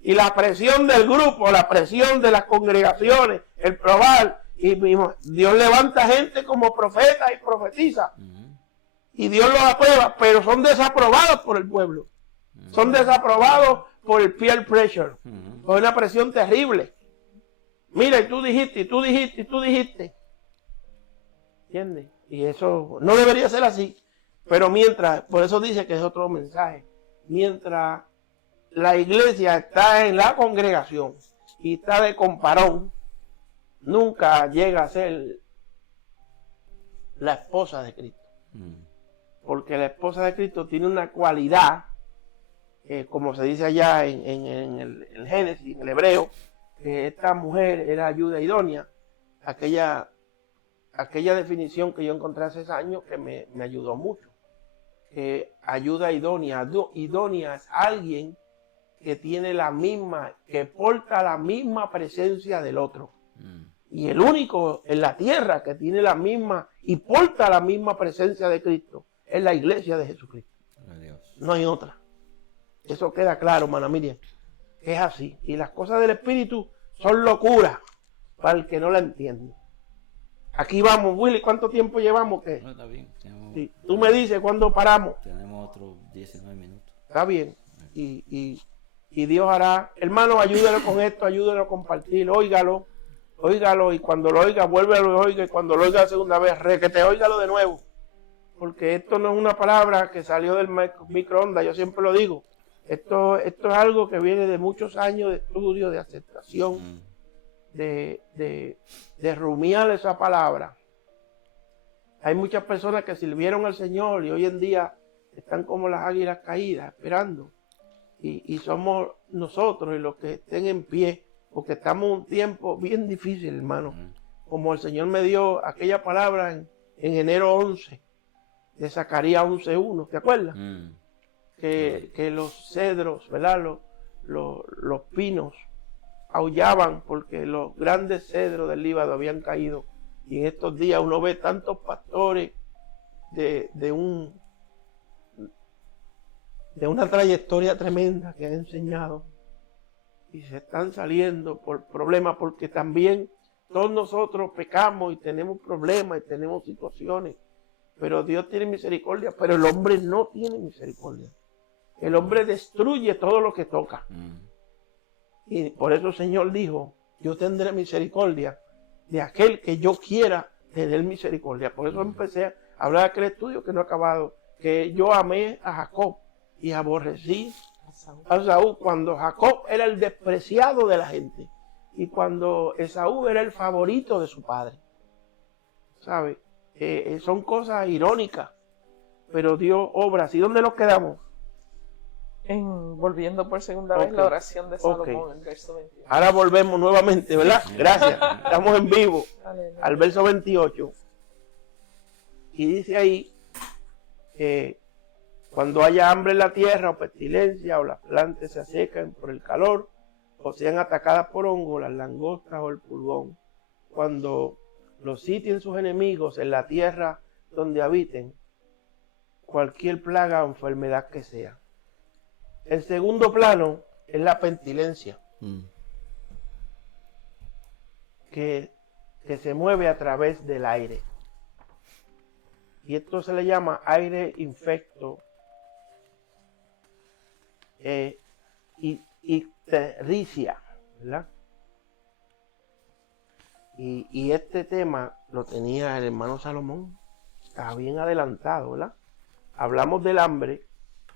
Y la presión del grupo, la presión de las congregaciones, el probar, y Dios levanta gente como profeta y profetiza. Y Dios los aprueba, pero son desaprobados por el pueblo. Son desaprobados por el peer pressure, por una presión terrible. Mira, y tú dijiste, y tú dijiste, y tú dijiste. ¿Entiendes? Y eso no debería ser así. Pero mientras, por eso dice que es otro mensaje, mientras la iglesia está en la congregación y está de comparón, nunca llega a ser la esposa de Cristo. Porque la esposa de Cristo tiene una cualidad, como se dice allá en el Génesis, en el hebreo, que esta mujer era ayuda idónea. Aquella definición que yo encontré hace años que me ayudó mucho. Ayuda idónea. Idónea es alguien que tiene la misma, que porta la misma presencia del otro. Y el único en la tierra que tiene la misma y porta la misma presencia de Cristo es la iglesia de Jesucristo. No hay otra. Eso queda claro, hermana Miriam. Es así. Y las cosas del Espíritu son locura para el que no la entiende. Aquí vamos, Willy, ¿cuánto tiempo llevamos? ¿Qué? No, está bien. Sí. Tú me dices cuándo paramos. Tenemos otros 19 minutos. Está bien. Y Dios hará. Hermano, ayúdalo con esto, ayúdalo a compartir, óigalo, y cuando lo oiga, vuélvelo y oiga, y cuando lo oiga la segunda vez, que te óigalo de nuevo. Porque esto no es una palabra que salió del microondas, yo siempre lo digo. Esto es algo que viene de muchos años de estudio, de aceptación, de rumiar esa palabra. Hay muchas personas que sirvieron al Señor y hoy en día están como las águilas caídas, esperando. Y somos nosotros y los que estén en pie, porque estamos en un tiempo bien difícil, hermano. Como el Señor me dio aquella palabra en enero 11, de Zacarías 11:1, ¿te acuerdas? Que los cedros, ¿verdad? Los pinos aullaban porque los grandes cedros del Líbano habían caído. Y en estos días uno ve tantos pastores de una trayectoria tremenda que han enseñado y se están saliendo por problemas, porque también todos nosotros pecamos y tenemos problemas y tenemos situaciones, pero Dios tiene misericordia, pero el hombre no tiene misericordia. El hombre destruye todo lo que toca. Y por eso el Señor dijo, yo tendré misericordia de aquel que yo quiera tener misericordia. Por eso empecé a hablar de aquel estudio que no ha acabado, que yo amé a Jacob y aborrecí a Esaú, cuando Jacob era el despreciado de la gente y cuando Esaú era el favorito de su padre. ¿Sabe? Son cosas irónicas, pero Dios obra así. ¿Dónde nos quedamos? Volviendo por segunda vez la oración de Salomón, el verso 28. Ahora volvemos nuevamente, ¿verdad? Gracias. Estamos en vivo. Aleluya. Al verso 28. Y dice ahí, cuando haya hambre en la tierra o pestilencia o las plantas se secan por el calor o sean atacadas por hongos, las langostas o el pulgón, cuando los sitien sus enemigos en la tierra donde habiten, cualquier plaga o enfermedad que sea. El segundo plano es la pestilencia, que se mueve a través del aire. Y esto se le llama aire infecto y ictericia, ¿verdad? Y este tema lo tenía el hermano Salomón, estaba bien adelantado, ¿verdad? Hablamos del hambre,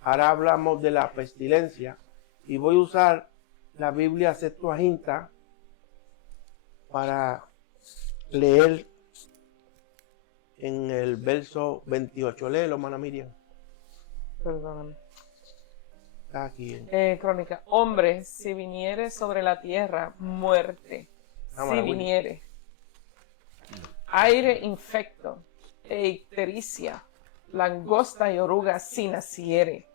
ahora hablamos de la pestilencia, y voy a usar la Biblia Septuaginta para leer en el verso 28. Léelo, hermana Miriam. Perdóname. Está aquí en Crónica. Hombre, si viniere sobre la tierra, muerte. Vamos, Si Willy. viniere. Aire infecto e ictericia, langosta y oruga si naciere.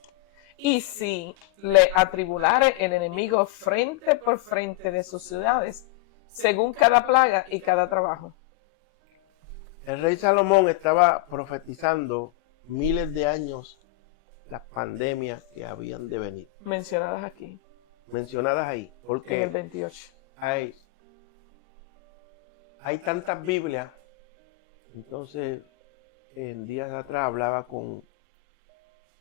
Y si le atribulare el enemigo frente por frente de sus ciudades, según cada plaga y cada trabajo. El rey Salomón estaba profetizando miles de años las pandemias que habían de venir, Mencionadas aquí, mencionadas ahí, en el porque 28. hay tantas Biblias. Entonces, en días atrás hablaba con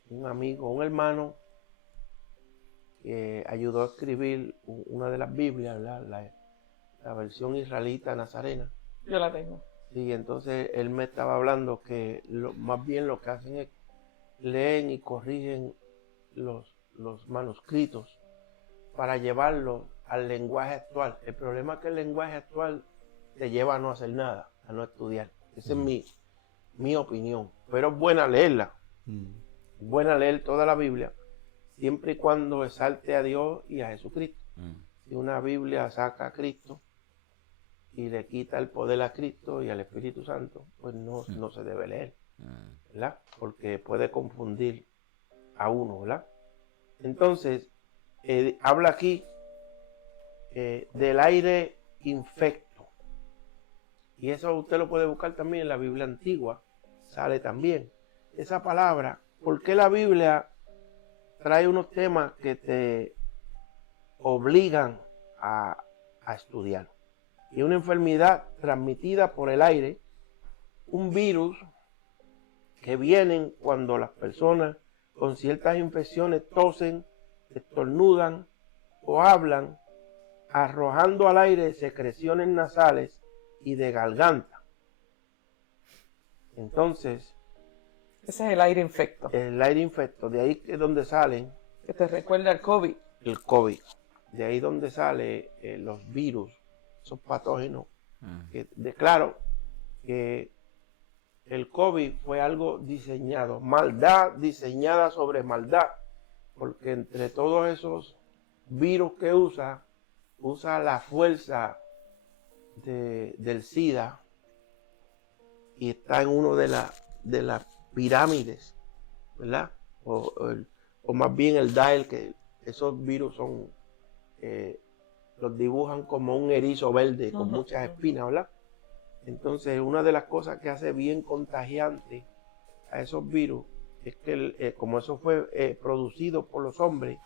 un amigo, un hermano, que ayudó a escribir una de las Biblias, la versión israelita nazarena. Yo la tengo. Y entonces él me estaba hablando que más bien lo que hacen es leen y corrigen los manuscritos para llevarlos al lenguaje actual. El problema es que el lenguaje actual te lleva a no hacer nada, a no estudiar. Esa es mi opinión. Pero es buena leerla. Es buena leer toda la Biblia, siempre y cuando exalte a Dios y a Jesucristo. Si una Biblia saca a Cristo y le quita el poder a Cristo y al Espíritu Santo, pues no se debe leer, ¿verdad? Porque puede confundir a uno, ¿verdad? Entonces, habla aquí del aire infecto. Y eso usted lo puede buscar también en la Biblia antigua, sale también. Esa palabra, ¿por qué la Biblia trae unos temas que te obligan a estudiar? Y una enfermedad transmitida por el aire, un virus que vienen cuando las personas con ciertas infecciones tosen, estornudan o hablan, arrojando al aire secreciones nasales y de garganta. Entonces, Ese es el aire infecto, el aire infecto, de ahí es donde salen que te recuerda al COVID. el COVID, de ahí donde salen los virus, esos patógenos, que declaro que el COVID fue algo diseñado, maldad diseñada sobre maldad, porque entre todos esos virus que usa la fuerza del SIDA y está en uno de las pirámides, ¿verdad? O más bien el DAEL, que esos virus son, los dibujan como un erizo verde con muchas espinas, ¿verdad? Entonces, una de las cosas que hace bien contagiante a esos virus es que como eso fue producido por los hombres,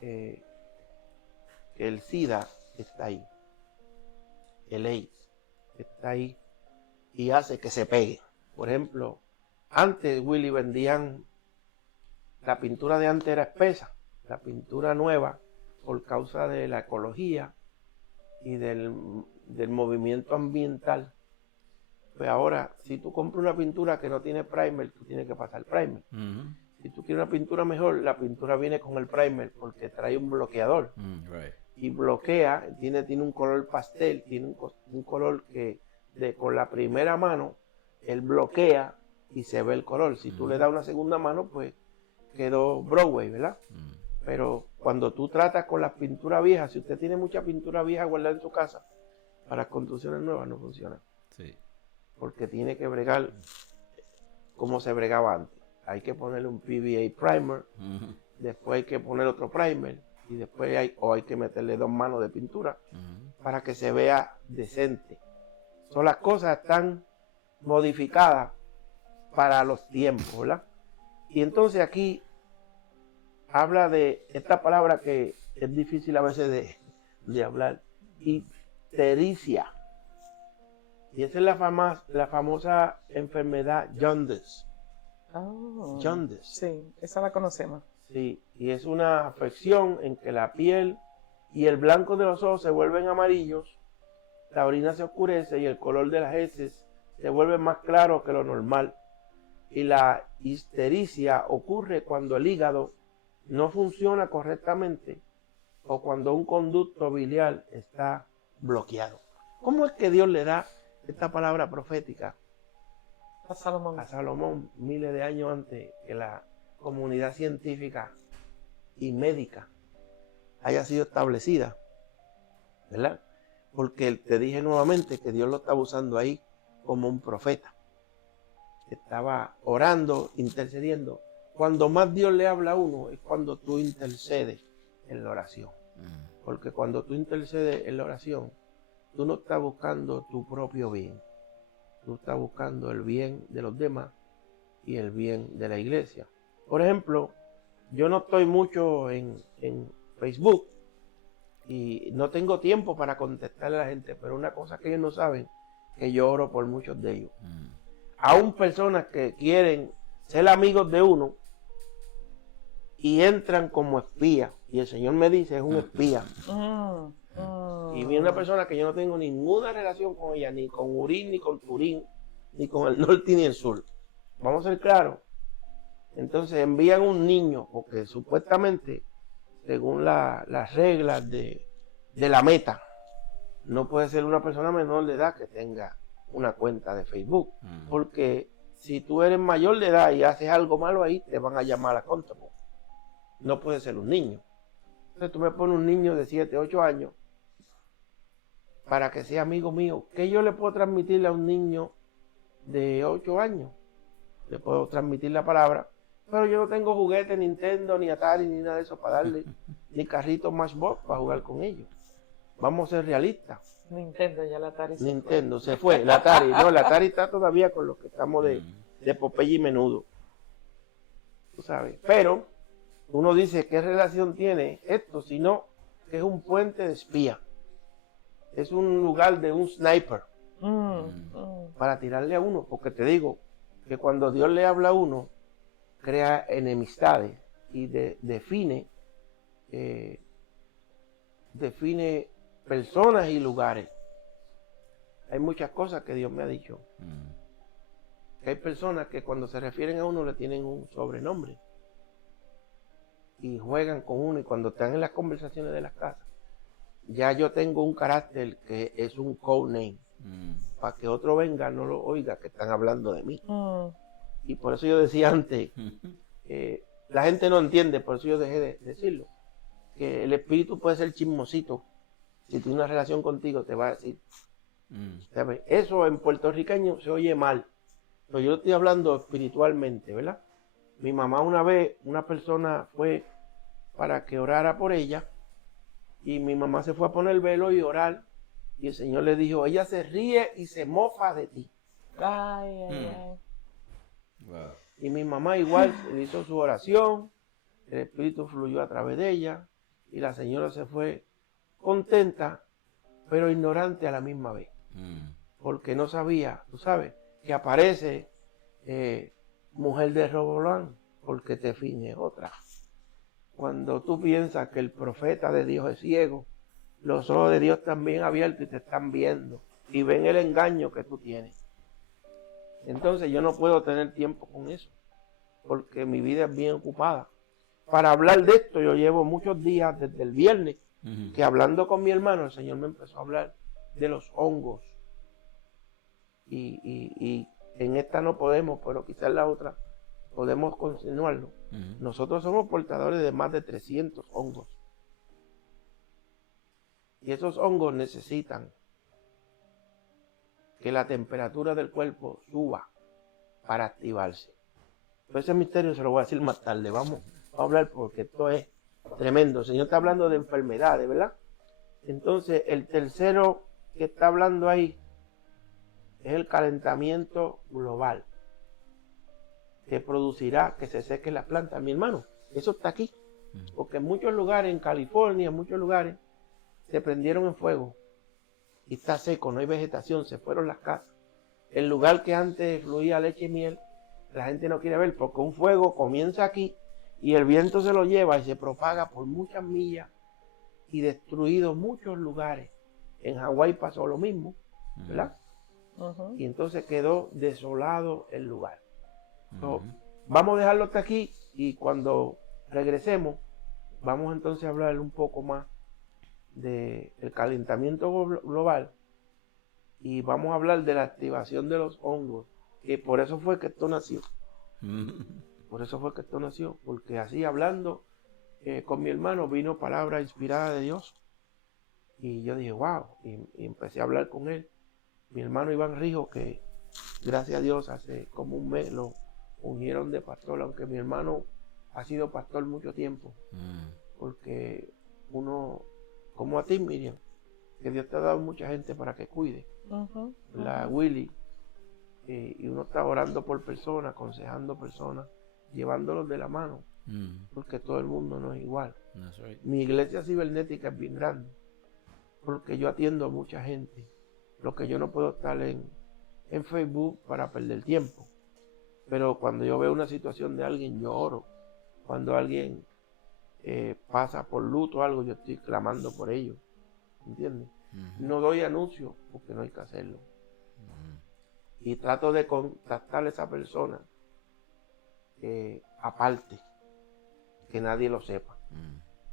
el SIDA está ahí, el AIDS está ahí y hace que se pegue. Por ejemplo, antes, Willy, vendían, la pintura de antes era espesa, la pintura nueva, por causa de la ecología y del movimiento ambiental, pues ahora, si tú compras una pintura que no tiene primer, tú tienes que pasar primer. Si tú quieres una pintura mejor, la pintura viene con el primer porque trae un bloqueador. Right. Y bloquea, tiene un color pastel, tiene un color que con la primera mano, él bloquea y se ve el color. Si tú le das una segunda mano, pues quedó Broadway, ¿verdad? Pero cuando tú tratas con las pinturas viejas, si usted tiene mucha pintura vieja guardada en su casa, para construcciones nuevas no funciona. Sí. Porque tiene que bregar como se bregaba antes. Hay que ponerle un PVA primer, después hay que poner otro primer, y después hay que meterle 2 manos de pintura para que se vea decente. Las cosas están modificadas para los tiempos, ¿verdad? Y entonces aquí habla de esta palabra que es difícil a veces de hablar, ictericia. Y esa es la famosa enfermedad jaundice. Oh, Jaundice. sí, esa la conocemos. Sí, y es una afección en que la piel y el blanco de los ojos se vuelven amarillos, la orina se oscurece y el color de las heces se vuelve más claro que lo normal. Y la ictericia ocurre cuando el hígado no funciona correctamente o cuando un conducto biliar está bloqueado. ¿Cómo es que Dios le da esta palabra profética A Salomón. a Salomón miles de años antes que la comunidad científica y médica haya sido establecida, ¿verdad? Porque te dije nuevamente que Dios lo estaba usando ahí como un profeta. Estaba orando, intercediendo. Cuando más Dios le habla a uno es cuando tú intercedes en la oración. Porque cuando tú intercedes en la oración, tú no estás buscando tu propio bien. Tú estás buscando el bien de los demás y el bien de la iglesia. Por ejemplo, yo no estoy mucho en Facebook y no tengo tiempo para contestarle a la gente, pero una cosa que ellos no saben, que yo oro por muchos de ellos. Aún personas que quieren ser amigos de uno y entran como espías, y el Señor me dice, es un espía. Y viene una persona que yo no tengo ninguna relación con ella, ni con Urín, ni con Turín, ni con el norte ni el sur. Vamos a ser claros. Entonces envían un niño, porque supuestamente, según las reglas de la meta, no puede ser una persona menor de edad que tenga una cuenta de Facebook. Porque si tú eres mayor de edad y haces algo malo ahí, te van a llamar a contable. No puede ser un niño. Entonces tú me pones un niño de 7, 8 años para que sea amigo mío. ¿Qué yo le puedo transmitirle a un niño de 8 años? Le puedo transmitir la palabra, pero yo no tengo juguete Nintendo, ni Atari, ni nada de eso para darle, ni carritos Matchbox para jugar con ellos. Vamos a ser realistas. Nintendo, ya la Atari Nintendo se fue. La Atari, no, la Atari está todavía con los que estamos de Popeye y Menudo. Tú sabes, pero uno dice, ¿qué relación tiene esto? Sino que es un puente de espía. Es un lugar de un sniper para tirarle a uno. Porque te digo que cuando Dios le habla a uno, crea enemistades y define personas y lugares. Hay muchas cosas que Dios me ha dicho. Hay personas que cuando se refieren a uno le tienen un sobrenombre y juegan con uno, y cuando están en las conversaciones de las casas, ya yo tengo un carácter que es un code name, para que otro venga, no lo oiga, que están hablando de mí. Y por eso yo decía antes, la gente no entiende, por eso yo dejé de decirlo, que el espíritu puede ser chismosito. Si tiene una relación contigo, te va a decir. ¿Sabes? Eso en puertorriqueño se oye mal, pero yo estoy hablando espiritualmente, ¿verdad? Mi mamá una vez, una persona fue para que orara por ella, y mi mamá se fue a poner el velo y orar, y el Señor le dijo, ella se ríe y se mofa de ti. Ay. Wow. Y mi mamá igual hizo su oración, el Espíritu fluyó a través de ella, y la señora se fue contenta, pero ignorante a la misma vez. Porque no sabía, tú sabes, que aparece mujer de Robolán, porque te fin es otra. Cuando tú piensas que el profeta de Dios es ciego, los ojos de Dios están bien abiertos y te están viendo, y ven el engaño que tú tienes. Entonces yo no puedo tener tiempo con eso, porque mi vida es bien ocupada. Para hablar de esto yo llevo muchos días desde el viernes, que hablando con mi hermano, el Señor me empezó a hablar de los hongos. Y en esta no podemos, pero quizás en la otra podemos continuarlo. Nosotros somos portadores de más de 300 hongos. Y esos hongos necesitan que la temperatura del cuerpo suba para activarse. Pero ese misterio se lo voy a decir más tarde. Vamos a hablar porque esto es tremendo. El Señor está hablando de enfermedades, ¿verdad? Entonces, el tercero que está hablando ahí es el calentamiento global, que producirá que se seque la planta. Mi hermano, eso está aquí. Porque en muchos lugares, en California, en muchos lugares, se prendieron en fuego. Y está seco, no hay vegetación, se fueron las casas. El lugar que antes fluía leche y miel, la gente no quiere ver, porque un fuego comienza aquí y el viento se lo lleva y se propaga por muchas millas y destruido muchos lugares. En Hawái pasó lo mismo, ¿verdad? Y entonces quedó desolado el lugar. So, vamos a dejarlo hasta aquí, y cuando regresemos vamos entonces a hablar un poco más del calentamiento global, y vamos a hablar de la activación de los hongos, que por eso fue que esto nació. Por eso fue que esto nació, porque así hablando con mi hermano vino palabra inspirada de Dios. Y yo dije, wow, y empecé a hablar con él. Mi hermano Iván Rijo, que gracias a Dios hace como un mes lo ungieron de pastor, aunque mi hermano ha sido pastor mucho tiempo. Porque uno, como a ti, Miriam, que Dios te ha dado mucha gente para que cuide. La Willy, y uno está orando por personas, aconsejando personas, llevándolos de la mano, porque todo el mundo no es igual. Right. Mi iglesia cibernética es bien grande, porque yo atiendo a mucha gente. Lo que yo no puedo estar en Facebook para perder tiempo. Pero cuando yo veo una situación de alguien, yo oro. Cuando alguien pasa por luto o algo, yo estoy clamando por ellos. ¿Entiendes? No doy anuncios porque no hay que hacerlo. Y trato de contactar a esa persona aparte, que nadie lo sepa.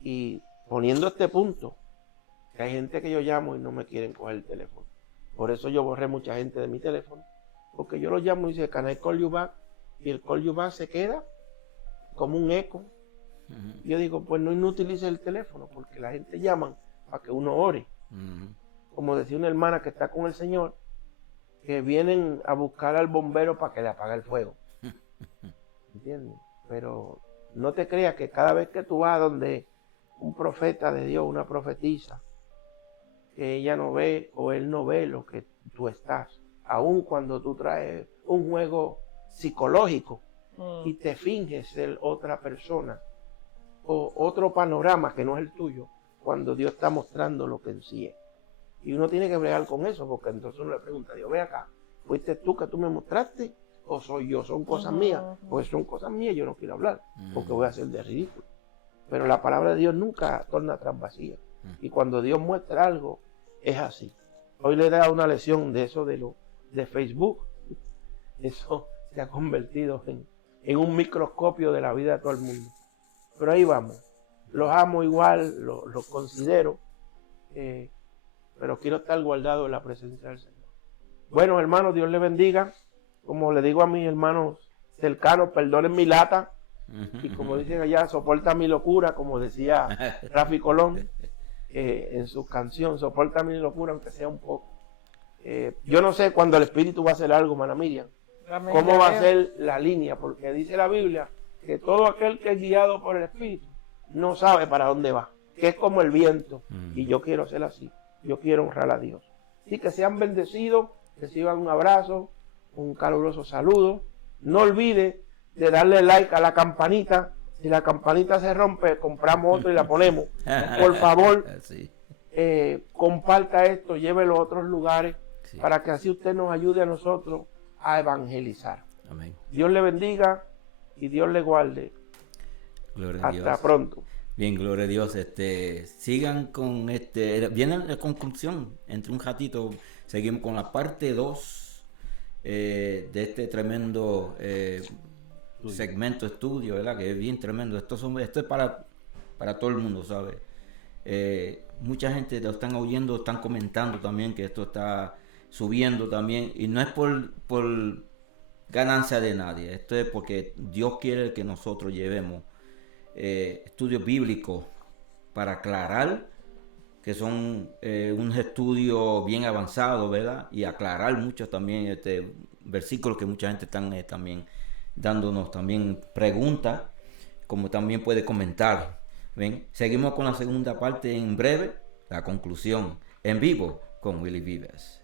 Y poniendo este punto, que hay gente que yo llamo y no me quieren coger el teléfono. Por eso yo borré mucha gente de mi teléfono, porque yo lo llamo y dice, can I call you back? Y el call you back se queda como un eco. Yo digo, pues no utilice el teléfono, porque la gente llama para que uno ore. Como decía una hermana que está con el Señor, que vienen a buscar al bombero para que le apague el fuego. ¿Entiendes? Pero no te creas que cada vez que tú vas donde un profeta de Dios, una profetisa, que ella no ve o él no ve lo que tú estás, aun cuando tú traes un juego psicológico y te finges ser otra persona o otro panorama que no es el tuyo, cuando Dios está mostrando lo que en sí es. Y uno tiene que bregar con eso, porque entonces uno le pregunta a Dios, ve acá, ¿fuiste tú que tú me mostraste o soy yo? ¿Son cosas mías? Pues son cosas mías, yo no quiero hablar, porque voy a hacer de ridículo. Pero la palabra de Dios nunca torna atrás vacía. Y cuando Dios muestra algo, es así. Hoy le he dado una lección de eso de Facebook. Eso se ha convertido en un microscopio de la vida de todo el mundo. Pero ahí vamos. Los amo igual, los considero, pero quiero estar guardado en la presencia del Señor. Bueno, hermanos, Dios les bendiga. Como le digo a mis hermanos cercanos, perdonen mi lata. Y como dicen allá, soporta mi locura, como decía Rafi Colón en su canción, soporta mi locura, aunque sea un poco. Yo no sé cuándo el Espíritu va a hacer algo, hermana Miriam, cómo va a ser la línea, porque dice la Biblia que todo aquel que es guiado por el Espíritu no sabe para dónde va, que es como el viento, y yo quiero ser así, yo quiero honrar a Dios. Así que sean bendecidos, reciban un abrazo, un caluroso saludo, no olvide de darle like a la campanita. Si la campanita se rompe, compramos otra y la ponemos. Por favor, Sí. Comparta esto, llévelo a otros lugares, Sí. para que así usted nos ayude a nosotros a evangelizar. Amén. Dios le bendiga y Dios le guarde. Gloria a Dios. Hasta pronto. Bien, gloria a Dios. Sigan con viene la conclusión. Entre un ratito seguimos con la parte 2 de este tremendo segmento estudio, ¿verdad? Que es bien tremendo. Esto es para todo el mundo, ¿sabes? Mucha gente lo están oyendo, están comentando también que esto está subiendo también, y no es por ganancia de nadie. Esto es porque Dios quiere que nosotros llevemos estudios bíblicos para aclarar, que son unos estudios bien avanzados, ¿verdad? Y aclarar mucho también versículos que mucha gente están también dándonos también preguntas, como también puede comentar. ¿Ven? Seguimos con la segunda parte en breve, la conclusión en vivo con Willy Vives.